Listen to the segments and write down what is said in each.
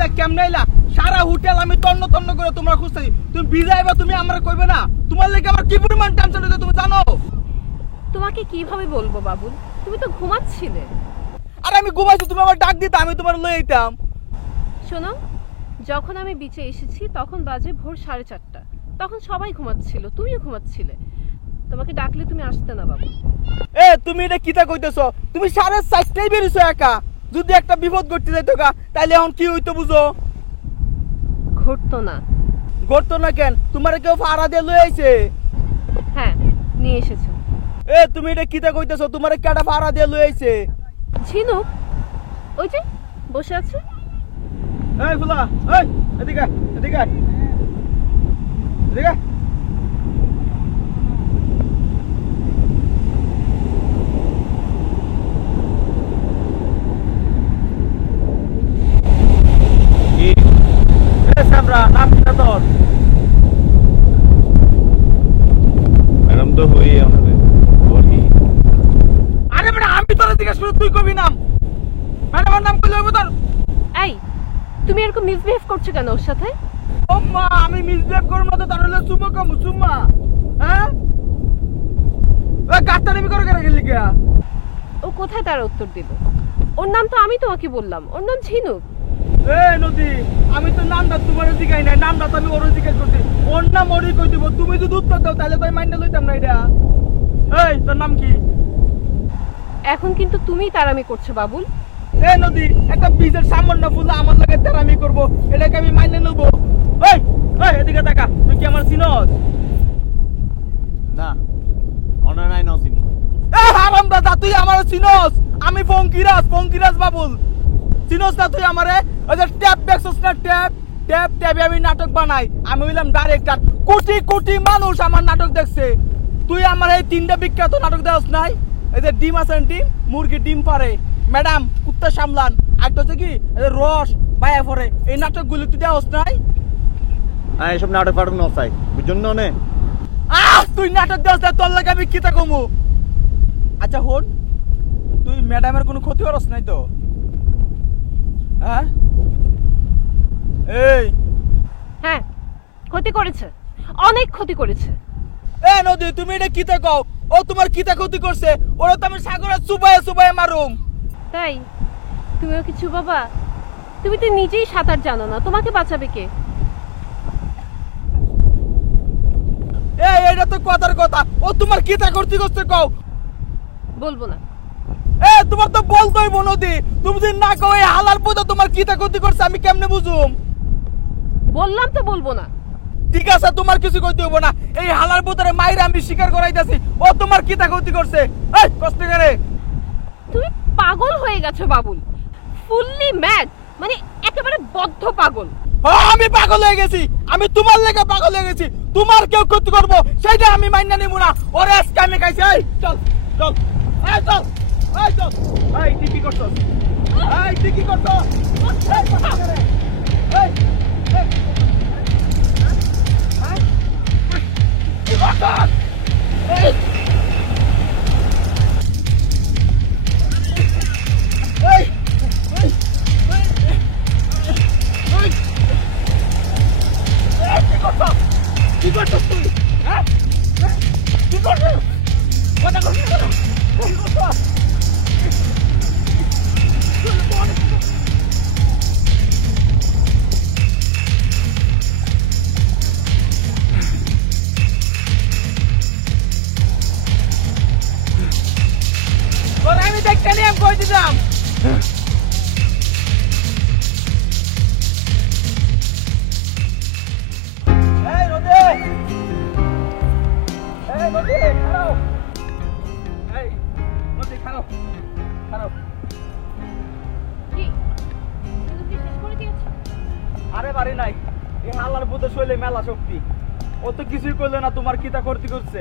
আইলা কেমনে আইলা সারা হোটেল আমি তন্ন তন্ন করে তোমরা খুঁজতেছি তুমি ভিজাইবা তুমি আমরা কইবে না তোমার লাগি আমার কি পরিমাণ টেনশন হচ্ছে তুমি জানো তোমাকে কিভাবে বলবো বাবুল তুমি তো ঘুমাচ্ছিলে আরে আমি ঘুমাইছি তুমি আমার ডাক দিতা আমি তোমার লই আইতাম শোনো যখন আমি বিচে এসেছি তখন বাজে ভোর 4:30 তখন সবাই ঘুমাচ্ছিল তুমিও ঘুমাচ্ছিলে তোমাকে ডাকলে তুমি আসতে না বাবু এ তুমি এটা কিতা কইতেছো তুমি 4:30টায় বেরিয়েছো একা যদি একটা বিপদ ঘটতে যাইতো গা তাইলে এখন কি হইতো বুঝো ঘটতো না কেন তোমার কেউ ভাড়া দিয়ে লই আইছে হ্যাঁ নিয়ে এসেছো এ তুমি এটা কিতা কইতেছো তোমার কেডা ভাড়া দিয়ে লই আইছে ঝিনুক ওই যে বসে আছে এই ফুলা এই এদিকে এদিকে এদিকে ম্যাডাম তো হই আমাদের আরে ম্যাডাম আমি তোর দিকে শুরু তুই কবি নাম ম্যাডামের নাম কইলে হইব তোর এই তুমি এরকম মিসবিহেভ করছো কেন ওর সাথে ও মা আমি মিসবিহেভ করব না তো তার হলো সুমা কম সুমা হ্যাঁ ওই গাছটা নেমি করে করে গেলি কিয়া ও কোথায় তার উত্তর দিল ওর নাম তো আমি তোমাকে বললাম ওর নাম ঝিনুক এই নদী আমি তো নামটা তোমার দিকাই নাই নামটা তো আমি ওর জিজ্ঞেস করছি ওর নাম ওরই কই দিব তুমি যদি উত্তর দাও তাহলে তো আমি মাইন্ডা লইতাম না এটা এই তোর নাম কি এখন কিন্তু তুমিই তারামি করছো বাবুল এই নদী একটা বীজের সামান্য ফুল আমার লাগে তেরামি করব এটাকে আমি মাইনে নেব এই এই এদিকে দেখা তুই কি আমার চিনস না অনা নাই নাও চিনি এ হারাম দাদা তুই আমার চিনস আমি ফঙ্কিরাজ বাবুল চিনস না তুই আমারে ওই যে ট্যাপ দেখছস না ট্যাপে আমি নাটক বানাই আমি হইলাম ডাইরেক্টর কোটি কোটি মানুষ আমার নাটক দেখছে তুই আমার এই তিনটা বিখ্যাত নাটক দেওয়াস নাই এই যে ডিম আছেন ডিম মুরগি ডিম পারে ম্যাডাম কুত্তা সামলান আর তো কি রস বায়া পরে এই নাটকগুলো তুই দেওয়াস নাই এসব নাটক ফাটক নসাই বুঝুন না নে তুই নাটক দেওয়াস না তোর লাগে আমি কিতা কমু আচ্ছা হন তুই ম্যাডামের কোনো ক্ষতি করস নাই তো হ্যাঁ এই হ্যাঁ ক্ষতি করেছে অনেক ক্ষতি করেছে এ নদী তুমি এটা কিতা কও ও তোমার কিতা ক্ষতি করছে ওরা তো আমি সাগরে চুবায়ে মারুম তাই তুমিও কিছু বাবা তুমি তো নিজেই সাঁতার জানো না তোমাকে বাঁচাবে কে এটা তো কথার কথা ও তোমার কিতা ক্ষতি করছে কও বলবো না তোমার তো বলতোই নদী তুমি যদি না কও এই হালার পুতো তোমার কিতা ক্ষতি করছে আমি কেমনে বুঝুম বললাম তো বলবো না ঠিক আছে তোমার কিছু কইতে হইব না এই হালার পুতরে মাইরা আমি স্বীকার করাইতাছি ও তোমার কিতা ক্ষতি করছে এই কষ্ট করে তুমি পাগল হয়ে গেছো বাবুল ফুললি ম্যাড মানে একেবারে বদ্ধ পাগল আমি পাগল হয়ে গেছি আমি তোমার লেগে পাগল হয়ে গেছি তোমার কেউ ক্ষতি করবো সেইটা আমি মাইনা নিব না ওরে আজকে আমি খাইছি এই চল চল এই চল এই চল এই তুই কি করছস এই তুই কি করছস এই কষ্ট করে এই কি করছস এই এই কি করছস তুই হ্যাঁ কি করছস কথা করছিস কেন কি করছস আমি দেখতে নিয়ে কই দিলাম আরে বাড়ি নাই এই হালার বুধে শৈলে মেলা শক্তি ও তো কিছুই করলে না তোমার কিতা ক্ষতি করছে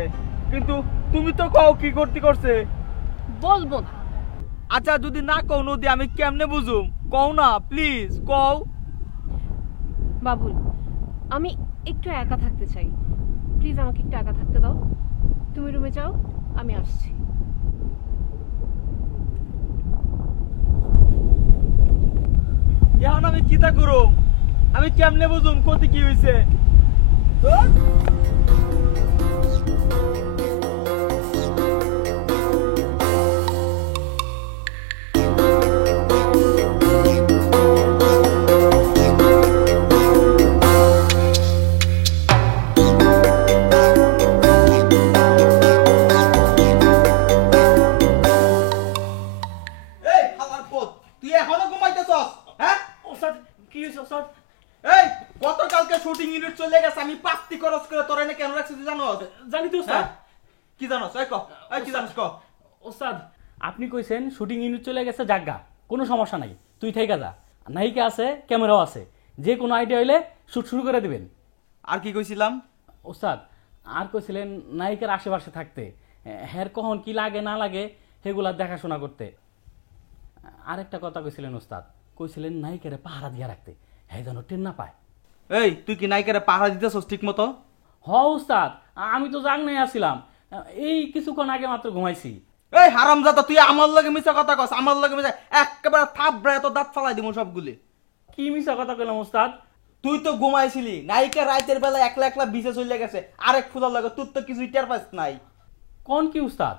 কিন্তু তুমি তো কও কি ক্ষতি করছে বলবো না আচ্ছা যদি না কও নদী আমি কেমনে বুঝুম কও না প্লিজ কও বাবুল আমি একটু একা থাকতে চাই প্লিজ আমাকে একটু একা থাকতে দাও তুমি রুমে যাও আমি আসছি এখন আমি কিতা করব? আমি কেমনে বুঝুম কত কি হইছে? এই খালার পুত, তুই এখনো ঘুমাইতেছস? হ্যাঁ ওস্তাদ কি হয়েছে ওস্তাদ? এই গতকালকে শুটিং ইউনিট চলে গেছে, আমি পাত্তি খরচ করে তোর এনে কেন রাখছিস জানো? জানি তো ওস্তাদ। কি জানোস? এই ক, এই কি জানোস ক? ওস্তাদ আপনি কইছেন শুটিং ইউনিট চলে গেছে জাগা, কোনো সমস্যা নাই, তুই থাইকা যা, নায়িকা আছে, ক্যামেরাও আছে, যে কোনো আইডিয়া হইলে শুট শুরু করে দিবেন। আর কি কইছিলাম? ওস্তাদ আর কইছিলেন নায়িকার আশেপাশে থাকতে, হের কখন কি লাগে না লাগে সেগুলা দেখাশোনা করতে। আরেকটা কথা কইছিলেন ওস্তাদ, কইছিলেন নায়িকারে পাহারা দিয়া রাখতে, হ্যাঁ যেন টেন না পায়। এই তুই কি নায়িকারে পাহারা দিতেছস ঠিক মতো? হ ওস্তাদ, আমি তো জাগ নাই আসছিলাম, এই কিছুক্ষণ আগে মাত্র ঘুমাইছি। এই হারামজাদা, তুই আমার লগে মিছা কথা কস, আমার লগে মিছা একেবারে থাপড়ায় তো দাঁত ফালাই দিমু সবগুলি। কি মিছা কথা কইলাম ওস্তাদ? তুই তো ঘুমাইছিলি, নায়িকা রাতের বেলা একলা একলা বিছে চলে গেছে, আরেক ফুলার লগে তোর তো কিছু টের পাস নাই। কোন কি উস্তাদ,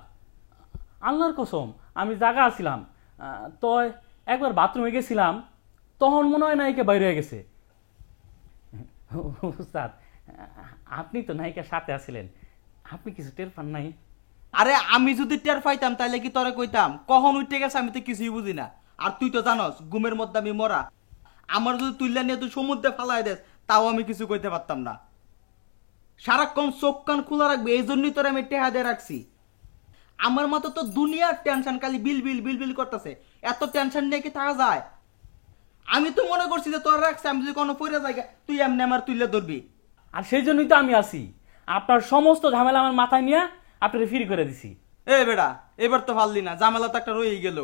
আল্লাহর কসম আমি জাগা আছিলাম, তো একবার বাথরুমে গেছিলাম, তখন মনে হয় নায়িকা বাইরে হয়ে গেছে। উস্তাদ আপনি তো নায়িকার সাথে আছিলেন, আপনি কিছু টের পান নাই? আরে আমি যদি টের পাইতাম তাইলে কি তোরে কইতাম? কখন উঠে গেছে আমি তো কিছুই বুঝি না। আর তুই তো জানস ঘুমের মধ্যে আমি মরা, আমার যদি তুইলা নিয়ে তুই সমুদ্রে ফালাই দেস তাও আমি কিছু কইতে পারতাম না। সারাক্ষণ চোখ কান খোলা রাখবি, এই জন্যই তোর আমি টেহা দিয়ে রাখছি। আমার মতো তো দুনিয়ার টেনশন, খালি বিল বিল বিল বিল করতেছে, এত টেনশন নিয়ে কি থাকা যায়? আমি তো মনে করছি যে তোর রাখছি, আমি যদি কোনো পড়ে জায়গা তুই এমনি আমার তুইলে ধরবি। আর সেই জন্যই তো আমি আছি, আপনার সমস্ত ঝামেলা আমার মাথায় নিয়ে আপনাকে ফ্রি করে দিছি। এ বেড়া, এবার তো পারলি না, ঝামেলা তো একটা রয়েই গেল।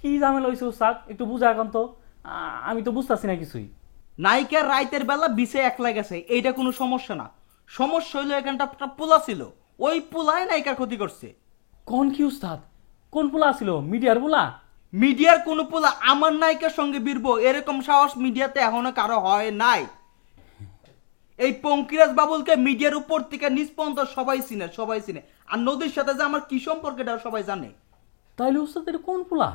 কি ঝামেলা হয়েছে উস্তাদ একটু বুঝা এখন তো, আমি তো বুঝতেছি না কিছুই। নায়িকার রাইতের বেলা বিছে একলা গেছে, এইটা কোনো সমস্যা না। সমস্যা হইলো এখানটা একটা পোলা ছিল, ওই পোলায় নায়িকার ক্ষতি করছে। কোন কি উস্তাদ, কোন পোলা ছিল? মিডিয়ার পোলা? মিডিয়ার কোন পোলা আমার নায়িকার সঙ্গে বীরবো এরকম সাহস মিডিয়াতে এখনো কারো হয় নাই। এই পঙ্কিরাজ বাবুলকে মিডিয়ার উপর থেকে নিচ পর্যন্ত সবাই চিনে, সবাই চিনে। আর নদীর সাথে যে আমার কি সম্পর্ক এটা সবাই জানে। তাইলে উস্তাদ এটা কোন পোলা?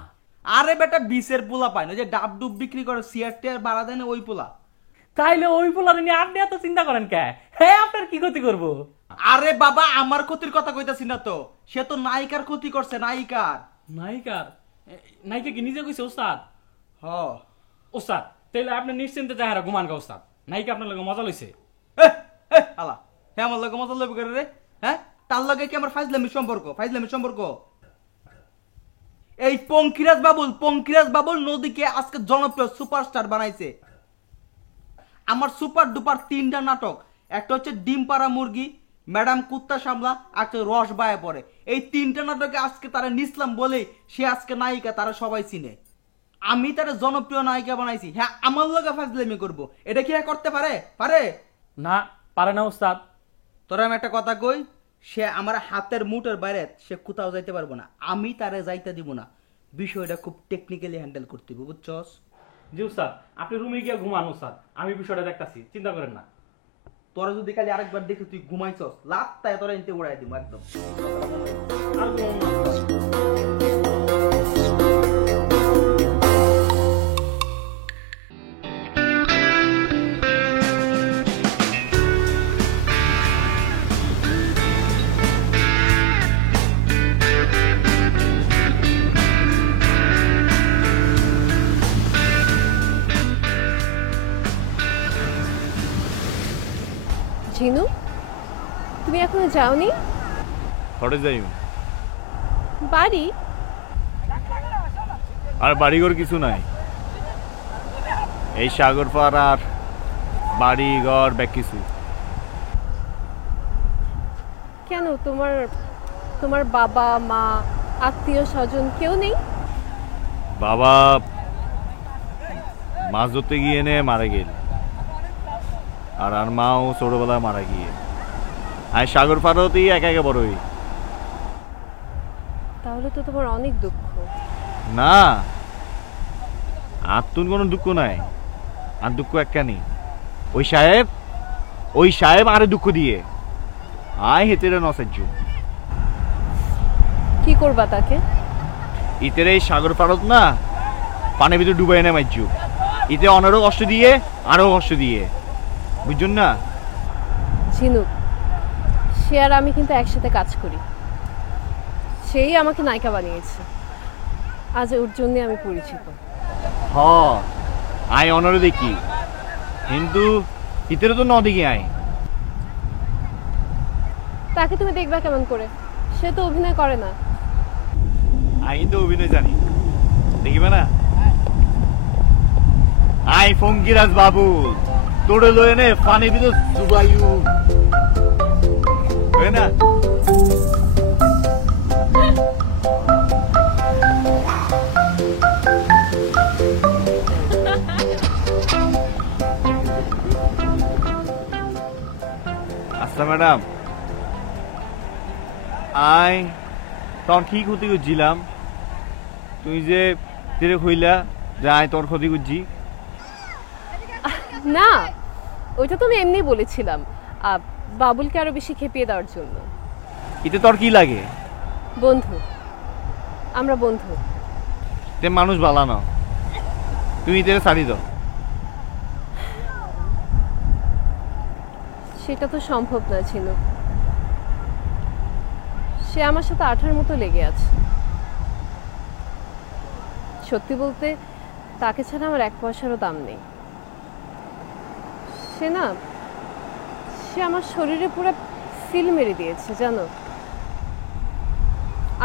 আরে বেটা বিচের পোলা পায় না, যে ডাব ডুব বিক্রি করে সিয়ার টিয়ার বাড়া দেয় না, ওই পোলা। তাইলে ওই পোলার নিয়ে আপনি এত চিন্তা করেন কে? হ্যাঁ আপনার কি ক্ষতি করব? আরে বাবা আমার ক্ষতির কথা কইতাছি না তো, সে তো নায়িকার ক্ষতি করছে, নায়িকার। নায়িকার? নায়িকা কি নিজে কইছে উস্তাদ? হ উস্তাদ তাইলে আপনি নিশ্চিন্তে যাহারা ঘুমান গা উস্তাদ, নায়িকা আপনার লগে মজা লইছে। হালা হ্যাঁ আমার লগে মজা লবি করে রে। হ্যাঁ তার লগে কি আমার ফাইজলামি সম্পর্ক? ফাইজলামি সম্পর্ক? এই পঙ্কিরাজ বাবুল নদীকে আজকে জনপ্রিয় সুপারস্টার বানাইছে। আমার সুপার ডুপার 3টা নাটক, একটা হচ্ছে ডিম পাড়া মুরগি, ম্যাডাম কুত্তা সামলা, একটা রস বায়ে পড়ে। এই 3টা নাটকে আজকে তারা নিসলাম বলেই সে আজকে নায়িকা, তারা সবাই চিনে। আমি তারা জনপ্রিয় নায়িকা বানাইছি। হ্যাঁ আমার লগে ফাইজলামি করবো, এটা কি করতে পারে? পারে না, পারে না উস্তাদ। তোরা আমি একটা কথা কই, সে আমার হাতের মুঠের বাইরে সে কোথাও যাইতে পারবো না, আমি তারে যাইতে দিব না। বিষয়টা খুব টেকনিক্যালি হ্যান্ডেল করতে হবে, বুঝছস? জি উস্তাদ, আপনি রুমে গিয়ে ঘুমান উস্তাদ, আমি বিষয়টা দেখতাছি, চিন্তা করেন না। তোরা যদি খালি আরেকবার দেখি তুই ঘুমাইছস, লাত্তায় তোরা এনতে উড়াই দিব একদম। আর ঘুমাবো না উস্তাদ। ঝিনু, তুমি এখনো যাওনি ঘরে যাই বাড়ি? আর বাড়িঘর কিছু নাই, এই সাগর পার আর বাড়ি ঘর ব্যাগ কিছু। কেন, তোমার তোমার বাবা মা আত্মীয় স্বজন কেউ নেই? বাবা মাছ ধরতে গিয়ে নে মারা গেল, আর আর মাও ছোটবেলায় মারা গিয়ে। আমি সাগর পাড়তেই একা একা বড় হই। তাহলে তো তোমার অনেক দুঃখ। না, আর তোর কোনো দুঃখ নাই, আর দুঃখ একখানি। ওই সাহেব আরে দুঃখ দিয়ে আয় হেতেরে নসাজ্য। কি করবা তাকে? ইতের এই সাগর পারত না পানির ভিতর ডুবাই এনে মাইজু। ইতে অনেরও কষ্ট দিয়ে আরো কষ্ট দিয়ে, বুঝছেন না? ঝিনুক, সে আর আমি কিন্তু একসাথে কাজ করি। সেই আমাকে নায়িকা বানিয়েছে, আজ ওর জন্য আমি পরিচিত। হ আয় অনারও দেখি, কিন্তু ইতেরও তো ন দেখি আয়। তাকে তুমি দেখবা কেমন করে? সে তো অভিনয় করে না। আমি তো অভিনয় জানি, দেখিবে না? আই ফঙ্কিরাজ বাবু তোরে লয়ে নে পানির ভিতর ডুবাইউ, হয় না? আচ্ছা ম্যাডাম, আই তখন কি ক্ষতি করছিলাম? তুই যে তেরে কইলা যে আয় তোর ক্ষতি করছি। না, ওইটা তো আমি এমনি বলেছিলাম, বাবুলকে আরো বেশি খেপিয়ে দেওয়ার জন্য। এতে তোর কি লাগে? বন্ধু, আমরা বন্ধু। তে মানুষ ভালো না, তুই তেরে ছাড়ি দাও। সেটা তো সম্ভব না ছিল। সে আমার সাথে আঠার মতো লেগে আছে। সত্যি বলতে তাকে ছাড়া আমার এক পয়সারও দাম নেই। সে আমার শরীরে পুরো সিল মেরে দিয়েছে জানো।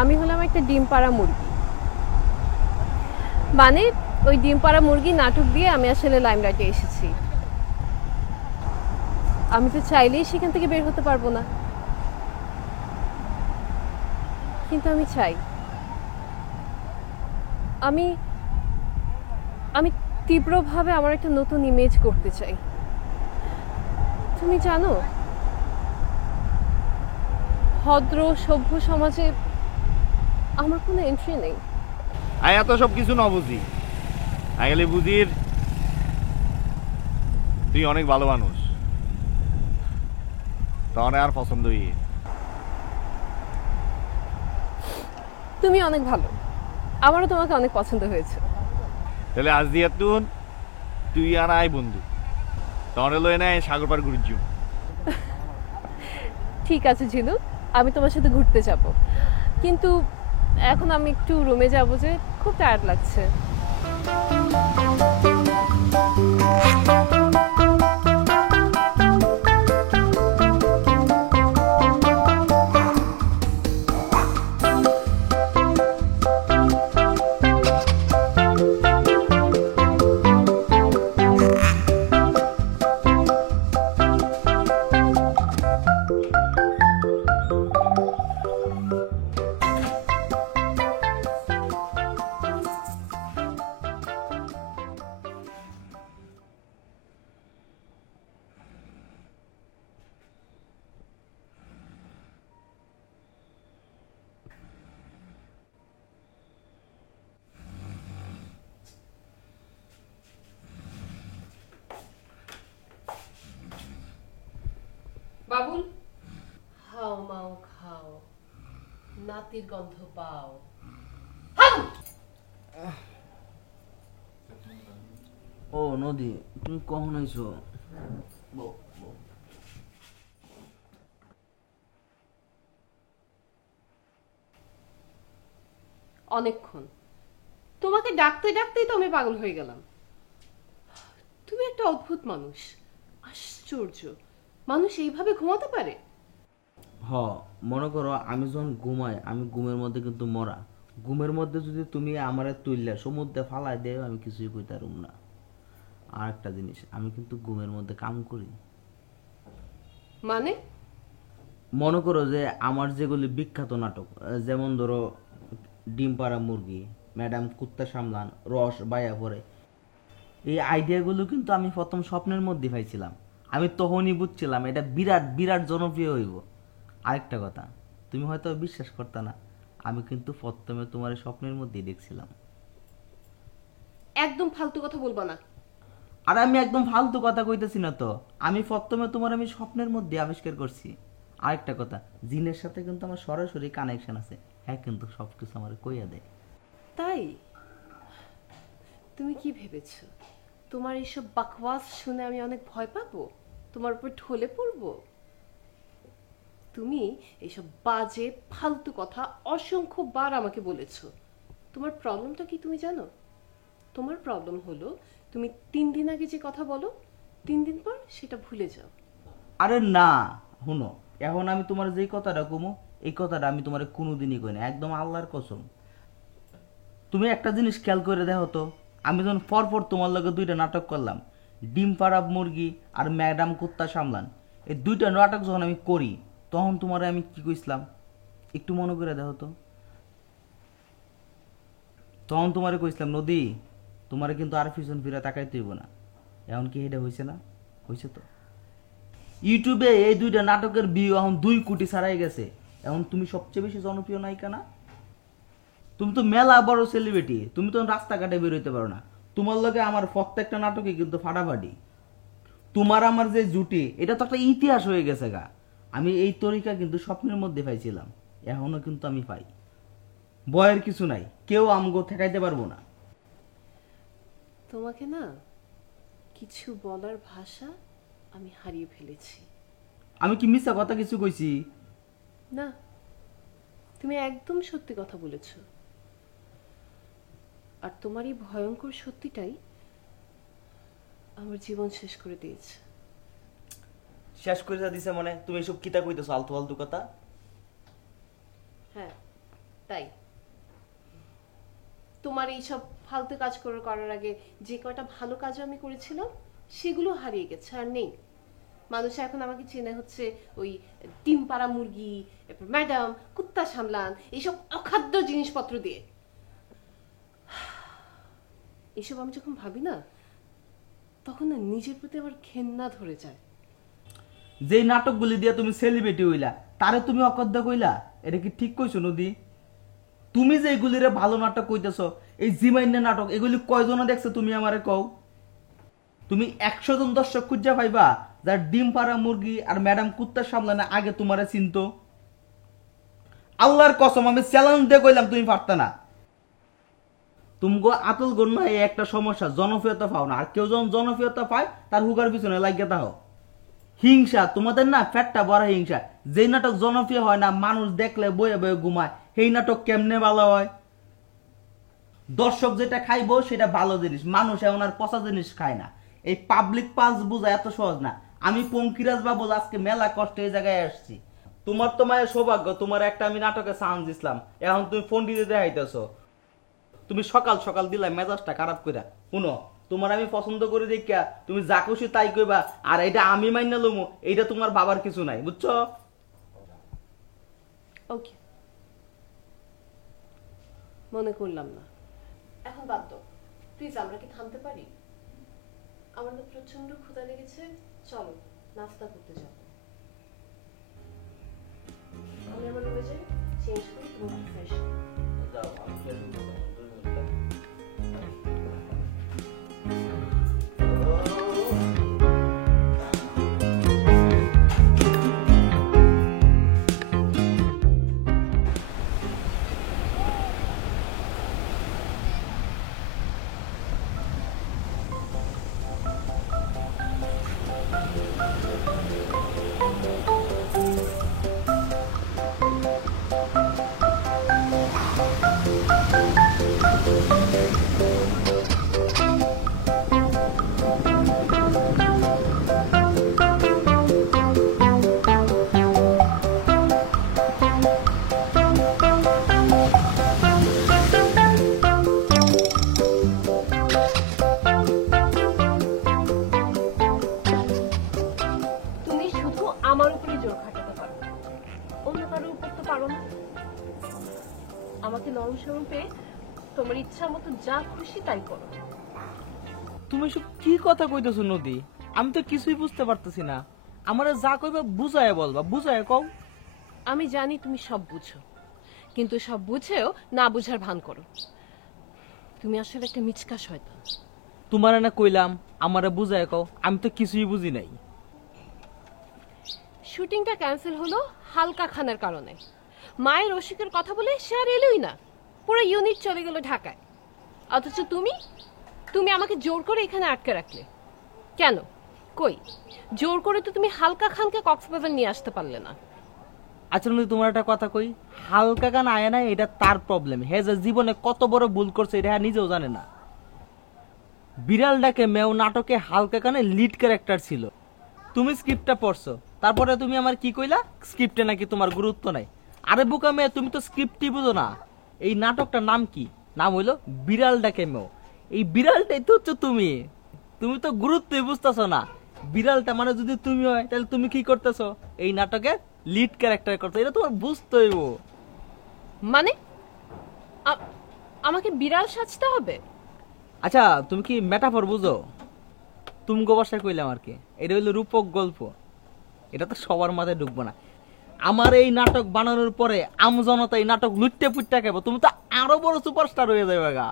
আমি হলাম একটা ডিম পাড়া মুরগি, মানে ওই ডিম পাড়া মুরগি নাটক দিয়ে আমি আসলে লাইমলাইটে এসেছি। আমি তো চাইলেই সেখান থেকে বের হতে পারবো না, কিন্তু আমি চাই। আমি আমি তীব্রভাবে আমার একটা নতুন ইমেজ করতে চাই। তুমি জানো, ভদ্র সভ্য সমাজে আমার কোনো এন্ট্রি নেই। আয় এত সব কিছু না বুঝি, আইলে বুঝির তুই অনেক ভালো মানুষ, তখন আর পছন্দ হই। তুমি অনেক ভালো, আমারও তোমাকে অনেক পছন্দ হয়েছে। তাহলে আজ দিয়ে তুই আর আয় বন্ধু, তখন লয়ে নেয় সাগর পার ঘুরছি। ঠিক আছে ঝিনুক, আমি তোমার সাথে ঘুরতে যাব, কিন্তু এখন আমি একটু রুমে যাব, যে খুব টায়ার্ড লাগছে। বাবুল, হাও মাও খাও, নাতির গন্ধ পাও। ও নদী, তুমি কখন আইছো? অনেকক্ষণ তোমাকে ডাকতে ডাকতেই তো আমি পাগল হয়ে গেলাম। তুমি একটা অদ্ভুত মানুষ, আশ্চর্য। মানুষ এইভাবে ঘুমাতে পারে? হ, মনে করো আমি যখন ঘুমাই, আমি ঘুমের মধ্যে কিন্তু মরা। ঘুমের মধ্যে যদি তুমি আমারে তুললে সমুদ্রে ফালাই দেও, আমি কিছুই কইতে পারুম না। আর একটা জিনিস, আমি কিন্তু ঘুমের মধ্যে কাম করি। মানে? মনে করো যে আমার যেগুলি বিখ্যাত নাটক, যেমন ধরো ডিম পাড়া মুরগি, ম্যাডাম কুত্তা সামলান, রস বাইয়া পড়ে, এই আইডিয়াগুলো কিন্তু আমি প্রথম স্বপ্নের মধ্যে পাইছিলাম। আমি তখনই বুঝছিলাম এটা বিরাট বিরাট জনপ্রিয় হইব। আরেকটা কথা, তুমি হয়তো বিশ্বাস করতে না, আমি কিন্তু প্রথমে তোমার স্বপ্নের মধ্যেই দেখছিলাম। একদম ফালতু কথা বলবা না। আর আমি একদম ফালতু কথা কইতেছি না তো, আমি প্রথমে তোমার আমি স্বপ্নের মধ্যে আবিষ্কার করছি। আরেকটা কথা, জিনের সাথে কিন্তু আমার সরাসরি কানেকশন আছে, হ্যাঁ কিন্তু সবকিছু আমার কইয়া দেয়। তাই তুমি কি ভেবেছো তোমার এইসব বাকওয়াস শুনে আমি অনেক ভয় পাবো, তোমার উপর ঢলে পড়বো? তুমি এইসব বাজে ফালতু কথা অসংখ্য বার আমাকে বলেছো। তোমার প্রবলেমটা কি তুমি জানো? তোমার প্রবলেম হলো তুমি 3 দিন আগে যে কথা বলো 3 দিন পর সেটা ভুলে যাও। আরে না, শুনো, এখন আমি তোমার যেই কথাটা কমো, এই কথাটা আমি তোমার কোনোদিনই কই না, একদম আল্লাহর কসম। তুমি একটা জিনিস খেয়াল করে দেখো তো, আমি যখন পরপর তোমার লগে 2টা নাটক করলাম, ডিম পাড়া মুরগি আর ম্যাডাম কুত্তা সামলান, এই 2টা নাটক যখন আমি করি, তখন তোমার আমি কি কইছিলাম একটু মনে করে দেখো তো। তখন তোমারে কইছিলাম, নদী তোমারে কিন্তু আর পিছন ফিরে তাকাইতে হইব না। এখন কি এটা হয়েছে না? হয়েছে তো। ইউটিউবে এই 2টা নাটকের ভিউ এখন 2 কোটি ছাড়াই গেছে। এখন তুমি সবচেয়ে বেশি জনপ্রিয় নায়িকা না? তুমি তো মেলা বড় সেলিব্রিটি, তুমি তো রাস্তাঘাটে বেরোইতে পারো না। তোমার লগে আমার প্রত্যেকটা নাটকে কিন্তু ফাটাফাটি। তোমার আমার যে জুটি, এটা তো একটা ইতিহাস হয়ে গেছে গা। আমি এই তরিকা কিন্তু স্বপ্নের মধ্যে পাইছিলাম, এখনো কিন্তু আমি পাই। ভয়ের কিছু নাই, কেউ আমগো ঠেকাইতে পারবো না। তোমাকে না কিছু বলার ভাষা আমি হারিয়ে ফেলেছি। আমি কি মিথ্যা কথা কিছু কইছি? না, তুমি একদম সত্যি কথা বলেছো। আর তোমার এই ভয়ঙ্কর সত্যিটাই আমার জীবন শেষ করে দিয়েছে। শেষ করে দিছে মানে? তুমি এসব কিতা কইতেছো আলতু ফালতু কথা? হ্যাঁ তাই। তোমার এইসব ফালতু কাজ করার আগে যে কয়টা ভালো কাজ আমি করেছিলাম সেগুলো হারিয়ে গেছে, আর নেই। মানুষ এখন আমাকে চেনে হচ্ছে ওই ডিম পাড়া মুরগি, ম্যাডাম কুত্তা সামলান, এইসব অখাদ্য জিনিসপত্র দিয়ে। এসব আমি যখন ভাবি না, তখন না নিজের প্রতি আমার ঘেন্না ধরে যায়। যেই নাটকগুলি দিয়ে তুমি সেলিব্রিটি হইলা, তারে তুমি অকদ্দা কইলা? এটা কি ঠিক কইছো নদী? তুমি যে এগুলিরে ভালো নাটক কইতেছো, এই জিমাইন্না নাটক, এগুলি কয়জনে দেখছো তুমি আমারে কও? তুমি 100 জন দর্শক খুঁজা পাইবা যার ডিম পাড়া মুরগি আর ম্যাডাম কুত্তা সামলানে আগে তোমারে চিনতো? আল্লাহর কসম, আমি চ্যালেঞ্জ দিয়ে কইলাম তুমি পারতা না। তুমগো আতল গণ্য এই একটা সমস্যা, জনপ্রিয়তা পাও না। আর কেউ যখন জনপ্রিয়তা পায় তার হুগার পিছনে লাগিয়ে দাও। হিংসা তোমাদের না, ফ্যাটটা বড় হিংসা। যেই নাটক জনপ্রিয় হয় না, মানুষ দেখলে বয়ে বয়ে ঘুমায়, সেই নাটক কেমনে ভালো হয়? দর্শক যেটা খাইবো সেটা ভালো জিনিস, মানুষ এখন আর পচা জিনিস খায় না। এই পাবলিক পাস বোঝা এত সহজ না। আমি পঙ্কিরাজ বাবু আজকে মেলা কষ্ট এই জায়গায় আসছি। তোমার তো মায়ের সৌভাগ্য, তোমার একটা আমি নাটকে চান্স দিছিলাম, এখন তুমি ফোন দিতে দেখাইতেছো। তুমি সকাল সকাল দিলা মেজাজটা খারাপ কইরা। শুনো, তোমার আমি পছন্দ করে দেখিয়া তুমি যা খুশি তাই কইবা, আর এটা আমি মাইনা লমু, এইটা তোমার বাবার কিছু নাই, বুঝছো? ওকে, মনে করলাম না। এখন বাদ দাও প্লিজ, আমরা কি থামতে পারি? আমার না প্রচন্ড ক্ষুধা লেগেছে, চলো নাস্তা করতে যাবো। আমি আমার রুমে যাই, চেঞ্জ করি, তুমি ফ্রেশ আমার উপরে জোর খাটাতে পারো, অন্য কারোর উপর তো পারো না। আমাকে নরম সরম পেয়ে তোমার ইচ্ছা মতো যা খুশি তাই করো। তুমি সব কি কথা কইতেছো নদী? আমি তো কিছুই বুঝতে পারতেছি না। আমারে যা কইবা বুঝায় বলবা, বুঝায় কও। আমি জানি তুমি সব বুঝো, কিন্তু সব বুঝেও না বুঝার ভান করো। তুমি আসলে একটা মিচকা শয়তান। তোমার না কইলাম আমারে বুঝায় কও, আমি তো কিছুই বুঝি নাই। শুটিংটা ক্যান্সেল হলো হালকা খানের কারণে। মায়ের অসুখের কথা বলে সে আর এলোই না, পুরো ইউনিট চলে গেল ঢাকায়। অথচ তুমি আমাকে জোর করে এখানে আটকে রাখলে কেন? কই, জোর করে তো তুমি হালকা খানকে কক্সবাজার নিয়ে আসতে পারলে না। আসলে তোমার একটা কথা কই, হালকা গান আয় না, এটা তার প্রবলেম। হে যে জীবনে কত বড় ভুল করছে এটা নিজেও জানে না। বিড়াল ডাকে মেও নাটকে হালকা গানে লিড ক্যারেক্টার ছিল। তুমি স্ক্রিপ্টটা পড়ছো, তারপরে তুমি আমার কি কইলা স্ক্রিপ্টে নাকি তোমার গুরুত্ব নাই। আরে বোকা মেয়ে, তুমি তো স্ক্রিপ্টই বুঝো না। এই নাটকটার নাম কি? নাম হইলো বিড়াল ডাকে মেও। এই বিড়ালটাই তো হচ্ছে তুমি। তুমি তো গুরুত্বই বুঝতেছো না। বিড়ালটা মানে যদি তুমি হয় তাহলে তুমি কি করতেছো? এই নাটকে লিড ক্যারেক্টার করতে, এটা তোমার বুঝতে হইব। মানে আমাকে বিড়াল সাজতে হবে? আচ্ছা, তুমি কি মেটাফর বুঝো? তুমি ভাষায় কইলাম আর কি। এটা হইলো রূপক গল্প, এটা তো সবার মাথায় ঢুকবো না। আমার এই নাটক বানানোর পরে আমজনতা এই নাটক লুটতে পুটতে খাবো, তুমি তো আরো বড় সুপারস্টার হয়ে যাবে গা।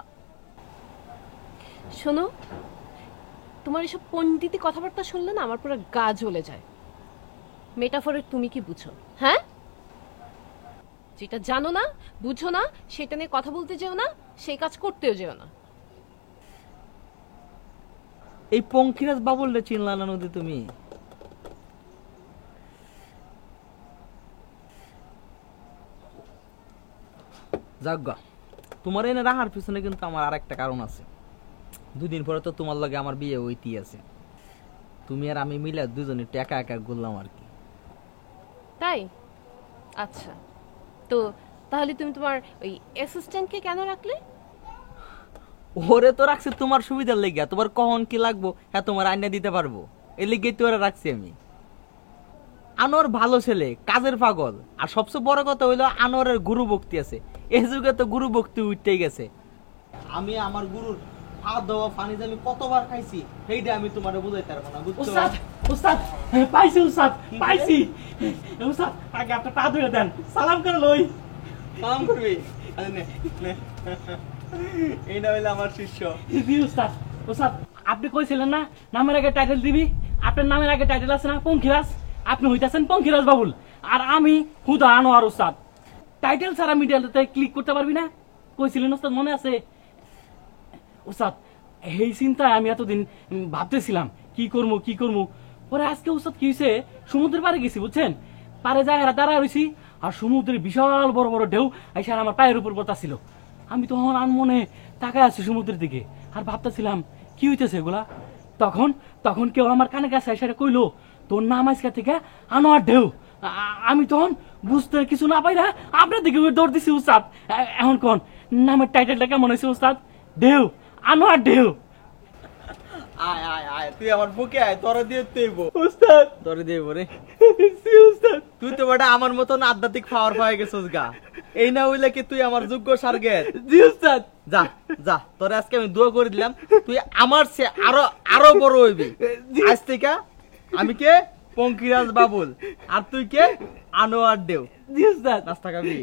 শোনো, তোমার এসব পণ্ডিতি কথাবার্তা শুনলে না আমার পুরো গা জ্বলে যায়। মেটাফরের তুমি কি বুঝো? হ্যাঁ, যেটা জানো না বুঝো না সেটা নিয়ে কথা বলতে যেও না, সেই কাজ করতেও যেও না। এই পঙ্খিরাজ বাবুলটা চিনলা না নদী তুমি? যাজ্ঞা, তোমার এনে রাহার পিছনে কিন্তু আমার আর একটা কারণ আছে। দুদিন পরে তো তোমার লগে আমার বিয়ে হইতেই আছে। তুমি আর আমি মিলে দুজনে একটু একা একা ঘুরলাম আর কি। তাই? আচ্ছা, তো তাহলে তুমি তোমার ওই অ্যাসিস্ট্যান্টকে কেন রাখলে? ওরে তো রাখছি তোমার সুবিধার লেগে, তোমার কখন কি লাগবো হ্যাঁ তোমার আইনা দিতে পারবো, এর লেগে তো ওরা রাখছি আমি। আনোয়ার ভালো ছেলে, কাজের পাগল, আর সবচেয়ে বড় কথা হইলো আনোয়ারের গুরু ভক্তি আছে। এই যুগে তো গুরু ভক্তি উঠতেই গেছে। আমি আমার গুরুর হাত দেওয়া পানি যে আমি কতবার খাইছি সেইটা আমি তোমারে বুঝাইতে পারবো না, বুঝছো? উস্তাদ, উস্তাদ, পাইছি উস্তাদ, পাইছি। উস্তাদ, আগে আপনার পা ধরে দেন, সালাম করে লই। সালাম করবি? আরে নে, নে। এই না হইলো আমার শিষ্য। জি উস্তাদ। উস্তাদ, আপনি কইছিলেন না নামের আগে টাইটেল দিবি? আপনার নামের আগে টাইটেল আছে না পঙ্খিরাজ? আপনি হইতাছেন পঙ্খিরাজ বাবুল, আর আমি হুদা আনোয়ার উস্তাদ। টাইটেল ছাড়া মিডিয়াতে ক্লিক করতে পারবি না কইছিলেন উস্তাদ, মনে আছে? উস্তাদ, এই চিন্তায় আমি এতদিন ভাবতেছিলাম কি করবো। পরে আজকে উস্তাদ কি হয়েছে, সমুদ্রের পাড়ে গেছি বুঝছেন, পাড়ে জায়গাটা দাঁড়া রয়েছি, আর সমুদ্রের বিশাল বড় বড় ঢেউ এসে আমার পায়ের উপর পড়তাছিল। আমি তখন আনমনে তাকায় আছি সমুদ্রের দিকে, আর ভাবতেছিলাম কি হইতেছে এগুলা। তখন কেউ আমার কানে কাছে এসে কইলো, তোর নাম আজকে থেকে আনোয়ার ঢেউ। আমি তখন বুঝতে কিছু না পাই না আপনার দিকে দৌড় দিছি উস্তাদ। এখন কোন নামের টাইটেলটা কেমন হয়েছে উস্তাদ? ঢেউ, আনোয়ার ঢেউ। আয় আয় আয়, তুই আমার বুকে আয়, তোরে দিয়ে দেব উস্তাদ, তোরে দেব রে। জি উস্তাদ। তুই তো বেটা আমার মতন আধ্যাত্মিক পাওয়ার পাই গেছিস গা। এই না হইলে কি তুই আমার যোগ্য সার্গেট? জি উস্তাদ। যা যা, তোরে আজকে আমি দোয়া করে দিলাম, তুই আমার চেয়ে আরো বড় হইবি। আজ থেকে আমি কে পঙ্খিরাজ বাবুল, আর তুই কে আনোয়ার ঢেউ। জি উস্তাদ। নাস্তা খাবি?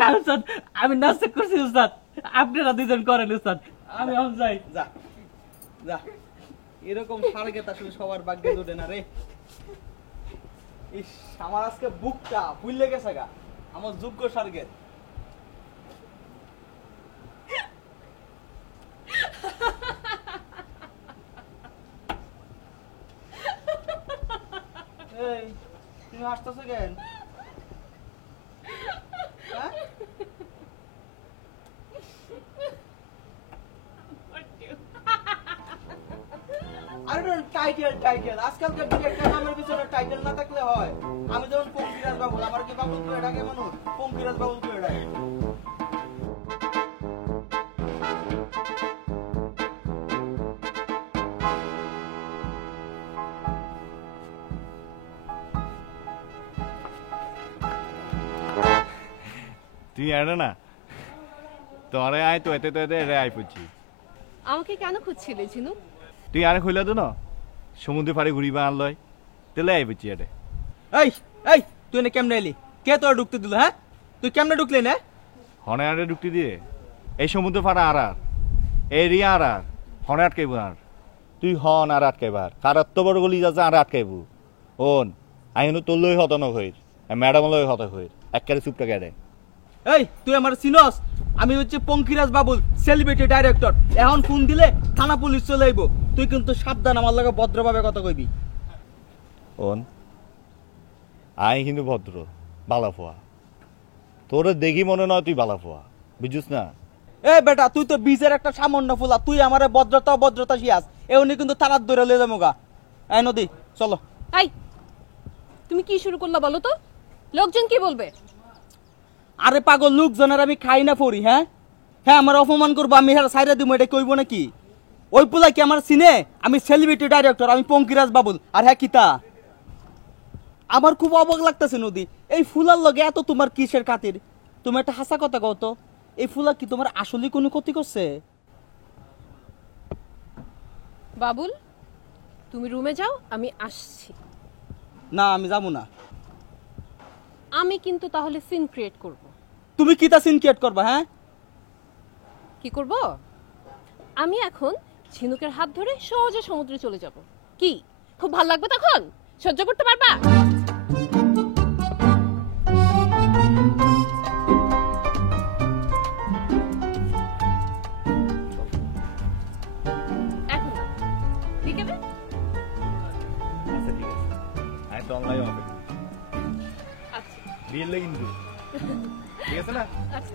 না উস্তাদ, আমি নাস্তা করছি উস্তাদ, আপনারা দুজন করেন উস্তাদ, আমি এখন যাই। যা যা, এরকম সার্গেট আসলে সবার ভাগ্যে জোটে না রে। ইস, আমার আজকে বুকটা ভুলে গেছে গা, আমার যোগ্য সার্গেট। এই, তুমি হাসতেছো কেন? হ্যাঁ? আরে টাইটেল আজকালকার দিনে একটা নামের পিছনে টাইটেল না থাকলে হয়? আমি যেমন পঙ্খিরাজ বাবুল, আমার কি বাবুল করে ডাকে মানুষ? পঙ্খিরাজ বাবুল করে ডাকে। তুই আরে না তোরে আয় তো এতে রে আয় পুছি। আমাকে কেন খুঁজছিলে জিনু? তুই আরে কইলা তো না সমুদ্র পাড়ে ঘুরিবা আনলয়, তেলে আই পুছি এতে। এই এই, তুই না কেমনে এলি? কে তোর ঢুকতে দিল? হ্যাঁ, তুই কেমনে ঢুকলি না? হনে আরে ঢুকতে দিয়ে এই সমুদ্র পাড়া আর এরিয়া আর হনে আটকাইব আর তুই হন আর আটকাইবার কার এত বড় গলি যাচ্ছে আর আটকাইব ওন আইনু তোর লই হত নই ম্যাডাম লই হত হই একবারে চুপটা কেড়ে এই তুই আমার চিনস আমি হচ্ছে পঙ্কিরাজ বাবুল সেলিব্রিটি ডাইরেক্টর এখন ফোন দিলে থানা পুলিশ চলে আইব তুই কিন্তু সাবধান আমার লগে ভদ্রভাবে কথা কইবি ওন আই কিন্তু ভদ্র বালাফোয়া তোরে দেখি মনে নয় তুই বালাফোয়া বুঝছিস না এ বেটা তুই তো বীজের একটা সামান্য ফুলা তুই আমারে ভদ্রতা শিয়াস এউনি কিন্তু থানার ধরে লয়ে যাবো গা এই নদী চলো এই তুমি কি শুরু করলা বলো তো লোকজন কি বলবে আরে পাগল লোকজনের আমি খাই না পড়ি হ্যাঁ হ্যাঁ আমার অপমান করবো আমি হ্যাঁ সাইরা দিব এটা কইব নাকি ওই পোলা কি আমার সিনে আমি সেলিব্রিটি ডাইরেক্টর আমি পঙ্কিরাজ বাবুল আর হ্যাঁ কিতা আমার খুব অবাক লাগতেছে নদী এই ফুলার লগে এত তোমার কিসের খাতির তুমি একটা হাসা কথা কও তো এই ফুলা কি তোমার আসলে কোনো ক্ষতি করছে বাবুল তুমি রুমে যাও আমি আসছি না আমি যাবো না আমি কিন্তু তাহলে সিন ক্রিয়েট করব তুমি কিতা সিন ক্রিয়েট করবা হ্যাঁ কি করব আমি এখন ঝিনুকের হাত ধরে সহজে সমুদ্রে চলে যাব কি খুব ভালো লাগবে তখন সহ্য করতে পারবা এখন না। ঠিক আছে আচ্ছা ঠিক আছে আমি তো অনলাইন হবে আচ্ছা বিয়ের লাগে কিন্তু ঠিক আছে না আচ্ছা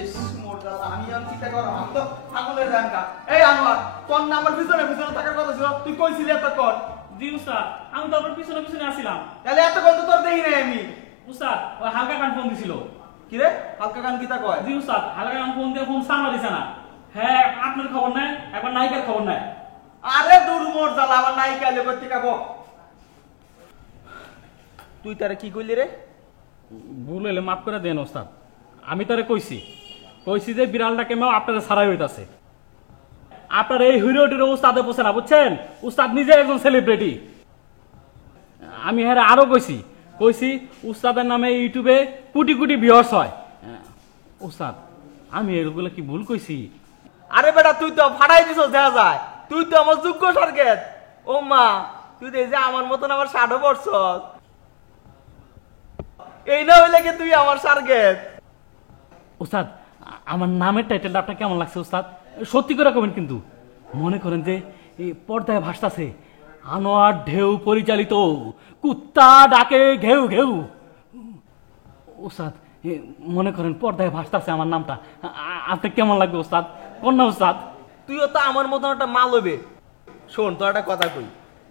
ইস মোরদালা আমি আর চিন্তা করো আমি তো পাগলের রাঙ্গা এই আনোয়ার তোর না আমার পিছনে থাকার কথা ছিল তুই কইছিলি এতক্ষণ জি উস্তাদ আমি তো আপনার পিছনে পিছনে আসছিলাম তাহলে এতক্ষণ তো তোর দেখি নাই আমি উস্তাদ ওই হালকা কান ফোন দিছিল কি রে হালকা গান কিতা কয় জি উস্তাদ হালকা কান ফোন দিয়ে ফোন সামলা দিছে না হ্যাঁ আপনার খবর নাই একবার নায়িকার খবর নাই আরে দূর মোর জ্বালা আমার নায়িকা লেগে টিকা গো তুই তারে কি কইলি রে ভুল হইলে মাফ করে দেন ওস্তাদ আমি তারে কইছি যে বিড়ালটাকে মাও আপনাদের সারাই হইতাছে আপনার এই হিরোটির উস্তাদে পোষে না বুঝছেন উস্তাদ নিজে একজন সেলিব্রিটি আমি হ্যাঁ আরো কইছি উস্তাদের নামে ইউটিউবে কোটি কোটি ভিউয়ার্স হয় উস্তাদ আমি এগুলো কি ভুল কইছি আরে বেটা তুই তো ফাড়াই দিছস দেখা যায় তুই তো আমার যোগ্য টার্গেট ও মা তুই তো এই যে আমার মতন আমার 60 বছর এই না হইলে কি তুই আমার টার্গেট উস্তাদ আমার নামের টাইটেলটা আপনার কেমন লাগছে উস্তাদ সত্যি করে কবেন কিন্তু মনে করেন যে এই পর্দায় ভাসতাছে আনোয়ার ঢেউ পরিচালিত কুত্তা ডাকে ঘেউ ঘেউ উস্তাদ মনে করেন পর্দায় ভাসতাছে আমার নামটা আপনি কেমন লাগবে উস্তাদ কোন না উস্তাদ তুইও তো আমার মতন একটা মাল হইবে শোন তোর একটা কথা কই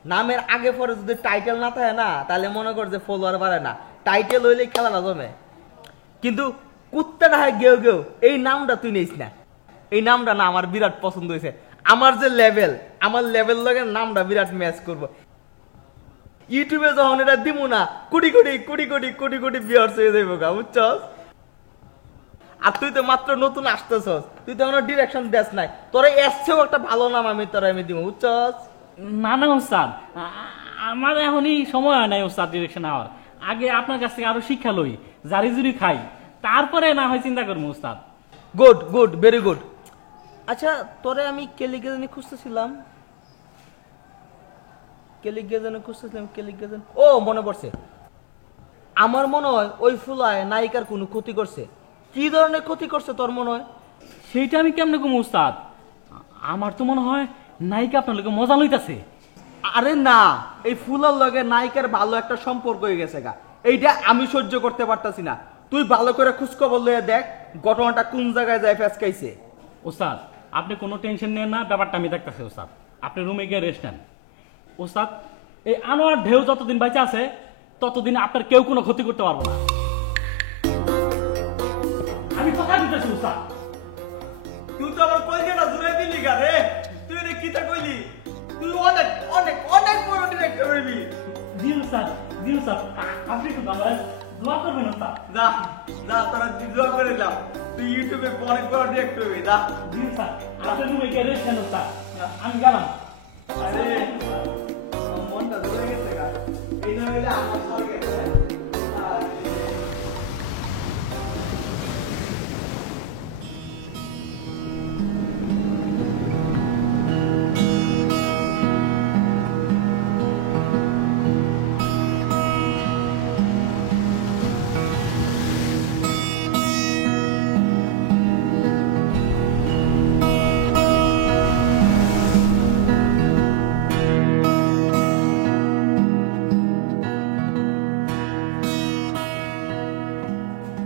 নামের আগে পরে যদি টাইটেল না থাকে না তাহলে মনে কর যে ফলোয়ার বাড়ে না টাইটেল হইলে খেলা না জমে কিন্তু কুত্তাটা হয় গেউ গেউ এই নামটা তুই নিস না এই নামটা না আমার বিরাট পছন্দ হয়েছে আমার যে লেভেল আমার লেভেল লগে নামটা বিরাট ম্যাচ করব ইউটিউবে যখন এটা দিমু না কোটি কোটি ভিউয়ার্স হয়ে যাইব গা বুঝছস আর তুই তো মাত্র নতুন আসতেছস তুই তো আমার ডিরেকশন দেস নাই তোর এসছেও একটা ভালো নাম আমি দিব বুঝছস না না উস্তাদ আমার এখনই সময় হয় নাই উস্তাদ ডিরেকশন হওয়ার আগে আপনার কাছ থেকে আরো শিক্ষা লই জারি জুরি খাই তারপরে না হয় চিন্তা করবো উস্তাদ গুড ভেরি গুড আচ্ছা তোরে আমি কেলিকে জানি খুঁজতেছিলাম ও মনে পড়ছে আমার মনে হয় ওই ফুলায় নায়িকার কোনো ক্ষতি করছে কি ধরনের ক্ষতি করছে তোর মনে হয় সেইটা আমি কেমনে কম উস্তাদ আমার তো মনে হয় নায়িকা আপনার লোকে মজা লইতাছে আরে না এই ফুলার লগে নায়িকার ভালো একটা সম্পর্ক হয়ে গেছে গা এইটা আমি সহ্য করতে পারতাছি না তুই ভালো করে খোঁজখবর লইয়া দেখ ঘটনাটা কোন জায়গায় যায় ফেসকাইছে উস্তাদ আপনি কোনো টেনশন নেন না ব্যাপারটা আমি দেখতেছি উস্তাদ আপনি রুমে গিয়ে রেস্ট নেন উস্তাদ এই আনোয়ার ঢেউ যতদিন বেঁচে আছে ততদিন আপনার কেউ কোনো ক্ষতি করতে পারবো না আমি কথা দিতেছি উস্তাদ তুই তো আমার কইটা জুড়ে দিলি গা রে তুই রে কিটা কইলি তুই অনেক বড় ডিরেক্টর হইবি জি উস্তাদ, জি উস্তাদ, আপনি একটু আমার দোয়া করবেন উস্তাদ। যা যা তোরা দোয়া করে দিলাম, তুই ইউটিউবে অনেক বড় ডিরেক্ট হবি। যা জি উস্তাদ, আপনার রুমে গিয়ে রেখেছেন উস্তাদ, আমি গেলাম। আরে আমার মনটা ধরে গেছে গা, এই না হলে আমার স্বর্গে গেছে।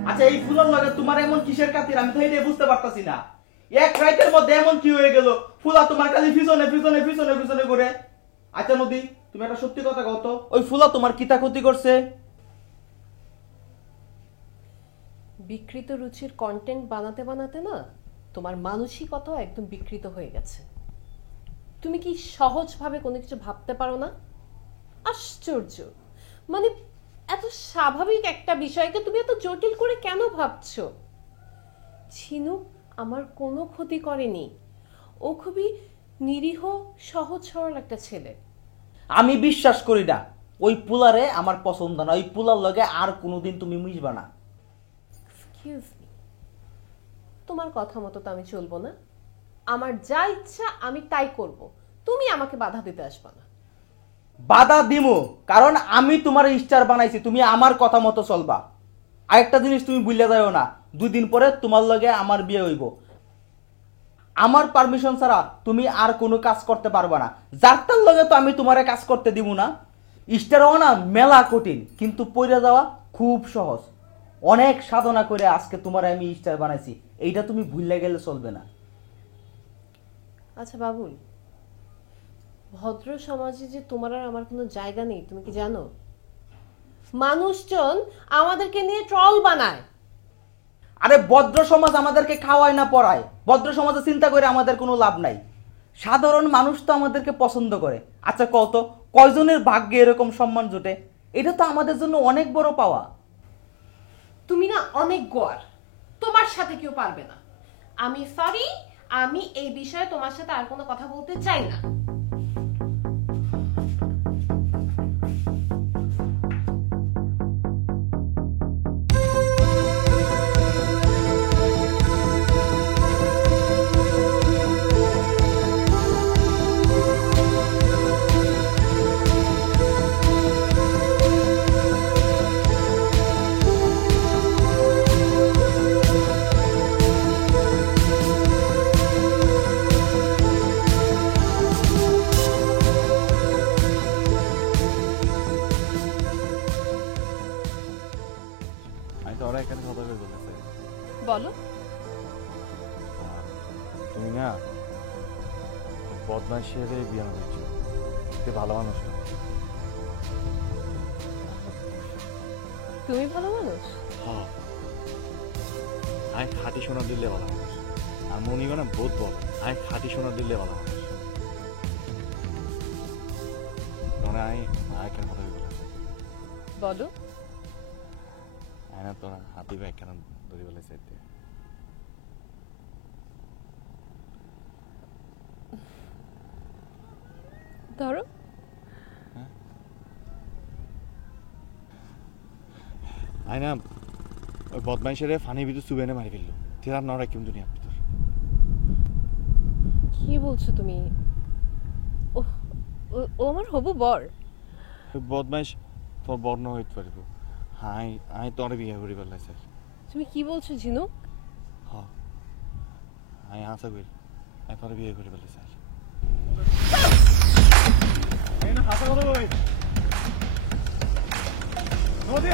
আচ্ছা এই ফুলের লগে তোমার এমন কিসের খাতির আমি তো এটা বুঝতে পারতাছি না। এক রাতের মধ্যে এমন কি হয়ে গেল ফুলা তোমার খালি পিছনে পিছনে পিছনে পিছনে করে? আচ্ছা নদী, তুমি একটা সত্যি কথা কও তো, ওই ফুলা তোমার কিতা ক্ষতি করছে? বিকৃত রুচির কন্টেন্ট বানাতে বানাতে না তোমার মানসিকতাও একদম বিকৃত হয়ে গেছে। তুমি কি সহজভাবে কোনো কিছু ভাবতে পারো না? আশ্চর্য, মানে এত স্বাভাবিক একটা বিষয়কে তুমি এত জটিল করে কেন ভাবছো? ঝিনুক আমার কোনো ক্ষতি করেনি, ও খুবই নিরীহ সহজ সরল একটা ছেলে। আমি বিশ্বাস করি না ওই পুলারে আমার পছন্দ না, ওই পুলার লগে আর কোনোদিন তুমি মিশবা না। এক্সকিউজ মি, তোমার কথা মতো তো আমি চলবো না। আমার যা ইচ্ছা আমি তাই করব, তুমি আমাকে বাধা দিতে আসবে না। বাধা দিমু, কারণ আমি তোমার স্টার বানাইছি, তুমি আমার কথা মতো চলবা। আরেকটা জিনিস তুমি ভুলে যাও না, 2 দিন পরে তোমার লগে আমার বিয়ে হইব। আমার পারমিশন ছাড়া তুমি আর কোনো কাজ করতে পারবা না। যারটার লগে তো আমি তোমারে কাজ করতে দিব না। স্টার হওয়া না মেলা কঠিন, কিন্তু পড়ে যাওয়া খুব সহজ। অনেক সাধনা করে আজকে তোমার আমি স্টার বানাইছি, এইটা তুমি ভুলে গেলে চলবে না। আচ্ছা বাবুল, ভদ্র সমাজে যে তোমার আর আমার কোনো জায়গা নেই তুমি কি জানো? মানুষজন আমাদেরকে নিয়ে ট্রল বানায়। আরে ভদ্র সমাজ আমাদেরকে খাওয়ায় না পড়ায়, ভদ্র সমাজে চিন্তা করে আমাদের কোনো লাভ নাই। সাধারণ মানুষ তো আমাদেরকে পছন্দ করে। আচ্ছা কত কয়জনের ভাগ্যে এরকম সম্মান জোটে? এটা তো আমাদের জন্য অনেক বড় পাওয়া। তুমি না অনেক গোয়ার, তোমার সাথে কেউ পারবে না। আমি সরি, আমি এই বিষয়ে তোমার সাথে আর কোনো কথা বলতে চাই না। আমি তো ওরা এখানে কথা বলতেছে। বলো। তুমি না বদমাইশের বিয়ে করছো, তুই ভালো মানুষ না। তুমি ভালো মানুষ? হ্যাঁ, আমি খাঁটি সোনা দিলে ভালো মানুষ, আর মনিগো না বোধ বল আমি খাঁটি সোনা দিলে ভালো মানুষ। তোরা আমি এখানে কথা বলতেছে। বলো। না তোরা হাতি ভাই কেন ধরে বলে চাইতে? ধরো। আই না ওই বদমাইশের ফানির ভিতর চুবেনে মারি ফেললো, তেরা নড়াই কেমন দুনিয়া ভিতর। কি বলছো তুমি? ও ও আমার হবু বর? ওই বদমাইশ তোর বর্ণ হইতে পারিব। হ্যাঁ আমি তোর বিয়ে করি পেলাই চাই। তুমি কি বলছো ঝিনুক? হ্যাঁ আমি হাসা করি, আমি তোর বিয়ে করি পেলাই চাই। হাসা কথা বই নদী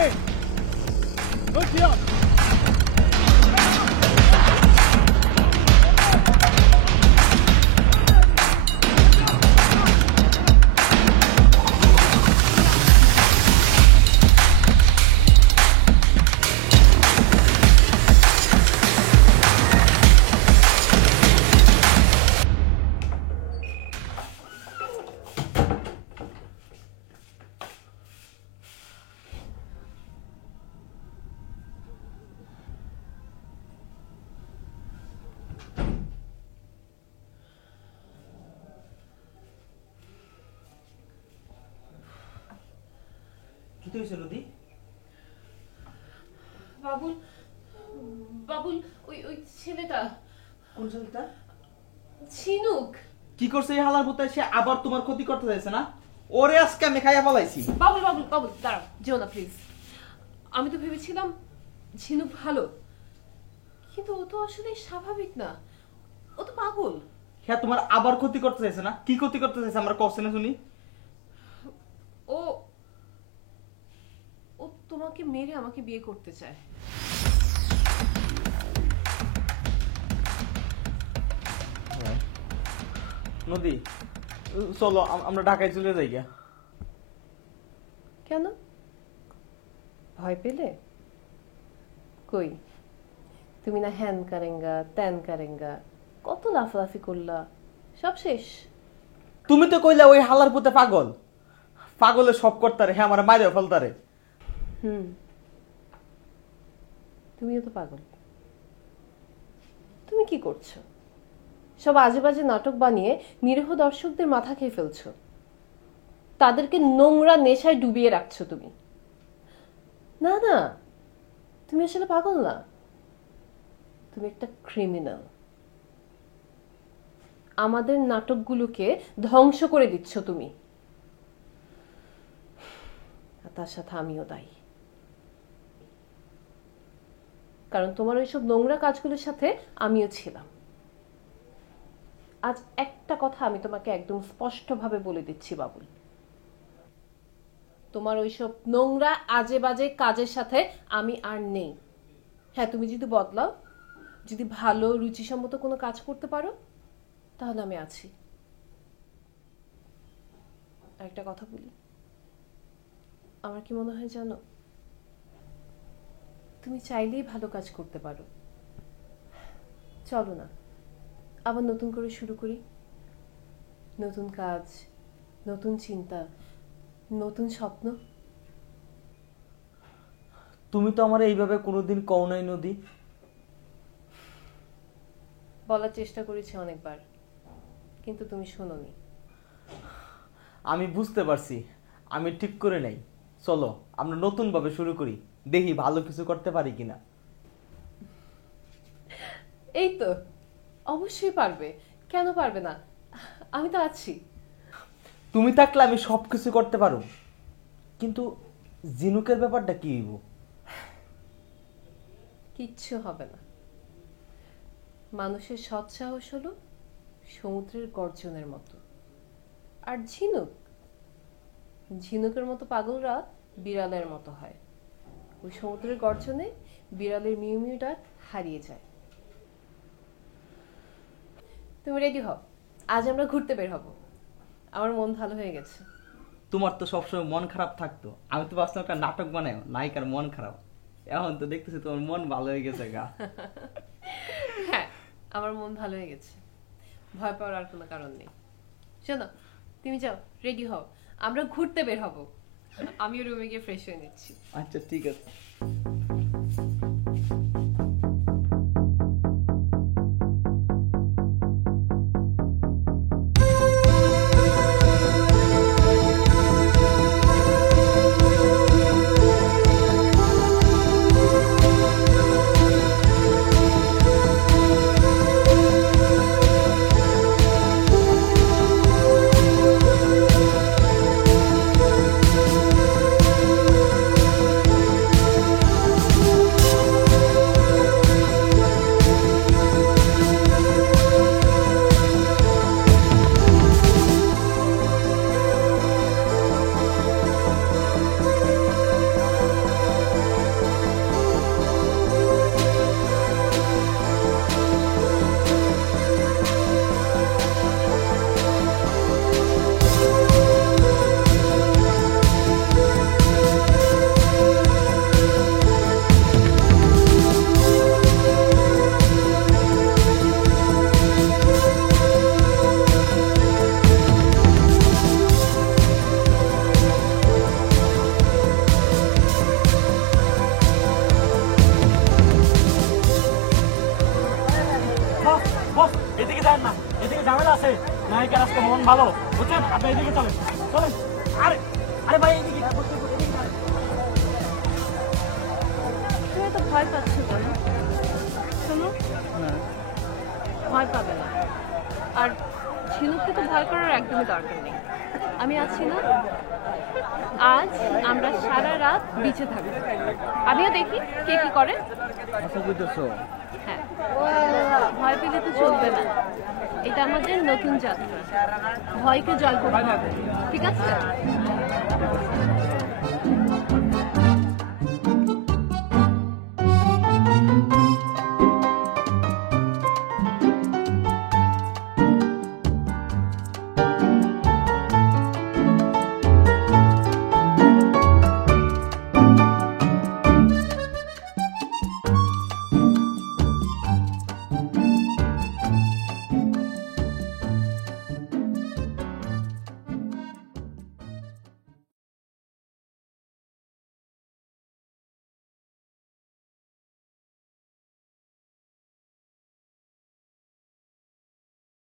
হয়েছে নদী? বাবুল, বাবুল, ওই ওই ছেলেটা কোন ছেলেটা? ঝিনুক। কি করছে এই হালার পুতে? সে আবার তোমার ক্ষতি করতে চাইছে না? ওরে আজকে আমি খাইয়া ফেলাইছি। বাবুল, বাবুল, বাবুল, দাঁড়াও, যেও না প্লিজ। আমি তো ভেবেছিলাম ঝিনুক ভালো, কিন্তু ও তো আসলে স্বাভাবিক না, ও তো পাগল। হ্যাঁ, তোমার আবার ক্ষতি করতে চাইছে না? কি ক্ষতি করতে চাইছে আমরা কোশ্চেনে শুনি। ও ও তোমাকে মেরে আমাকে বিয়ে করতে চায়। নদী, চলো আমরা ঢাকায় চলে যাই গা। কেন ভয় পেলে? কই, তুমি না হ্যান কারেঙ্গা ত্যান কারেঙ্গা কত লাফালাফি করলা, সব শেষ। তুমি তো কইলা ওই হালার পুতে পাগল, পাগলে সব করতারে। হ্যাঁ, আমার মাইরে ফেলতারে। তুমিও তো পাগল। তুমি কি করছো? সব আজে বাজে নাটক বানিয়ে নিরীহ দর্শকদের মাথা খেয়ে ফেলছো, তাদেরকে নোংরা নেশায় ডুবিয়ে রাখছো তুমি। না না, তুমি আসলে পাগল না, তুমি একটা ক্রিমিনাল। আমাদের নাটকগুলোকে ধ্বংস করে দিচ্ছ তুমি, আর তার সাথে আমিও দায়ী। কারণ তোমার ওইসব নোংরা কাজগুলোর সাথে আমিও ছিলাম। আজ একটা কথা আমি তোমাকে একদম স্পষ্টভাবে বলে দিচ্ছি বাবুল, তোমার ওইসব নোংরা আজে বাজে কাজের সাথে আমি আর নেই। হ্যাঁ, তুমি যদি বদলাও, যদি ভালো রুচিসম্মত কোনো কাজ করতে পারো, তাহলে আমি আছি। আর একটা কথা বলি, আমার কি মনে হয় জানো, তুমি চাইলেই ভালো কাজ করতে পারো। চলো না আবার নতুন করে শুরু করি, নতুন কাজ, নতুন চিন্তা, নতুন স্বপ্ন। তুমি তো আমার এইভাবে কোনোদিন কও নাই নদী। বলার চেষ্টা করেছি অনেকবার, কিন্তু তুমি শোনোনি। আমি বুঝতে পারছি, আমি ঠিক করে নাই। চলো আমরা নতুন ভাবে শুরু করি, দেখি ভালো কিছু করতে পারি কিনা। এই তো, অবশ্যই পারবে, কেন পারবে না? আমি তো আছি। তুমি থাকলে আমি সবকিছু করতে পারো, কিন্তু জিনুকের ব্যাপারটা কি হইব? কিচ্ছু হবে না। মানুষের সৎ সাহস হলো সমুদ্রের গর্জনের মতো, আর ঝিনুকের মতো পাগলরা বিড়ালের মতো হয়। ওই সমুদ্রের গর্জনে বিড়ালের মিউ মিউ ডাক হারিয়ে যায়। তুমি রেডি হও, আজ আমরা ঘুরতে বের হব। আমার মন ভালো হয়ে গেছে। তোমার তো সবসময় মন খারাপ থাকতো, আমি তো ভাবছিলাম একটা নাটক বানাই নায়িকার মন খারাপ। এখন তো দেখতেছি তোমার মন ভালো হয়ে গেছে গা। হ্যাঁ, আমার মন ভালো হয়ে গেছে, ভয় পাওয়ার আর কোনো কারণ নেই। শোনো, তুমি যাও, রেডি হও, আমরা ঘুরতে বের হব। আমিও রুমে গিয়ে ফ্রেশ হয়ে নিচ্ছি। আচ্ছা ঠিক আছে। এদিকে যান না, এদিকে ঝামেলা আছে। নায়িকার আজকে মন ভালো, বুঝছেন? আপনি এদিকে চলেন, চলেন। আরে আরে ভাই, এদিকে এত ভয় পাচ্ছ কেন? শোনো, ভয় পাবে না। আর ঝিনুককে তো ভয় করার একদমই দরকার নেই। আমি আছি না? আজ আমরা সারা রাত বিচে থাকবো। আমিও দেখি কে কি করে। হ্যাঁ, ভয় পেলে তো চলবে না। এটা আমাদের নতুন যাত্রা, ভয়কে জয় করতে হবে, ঠিক আছে?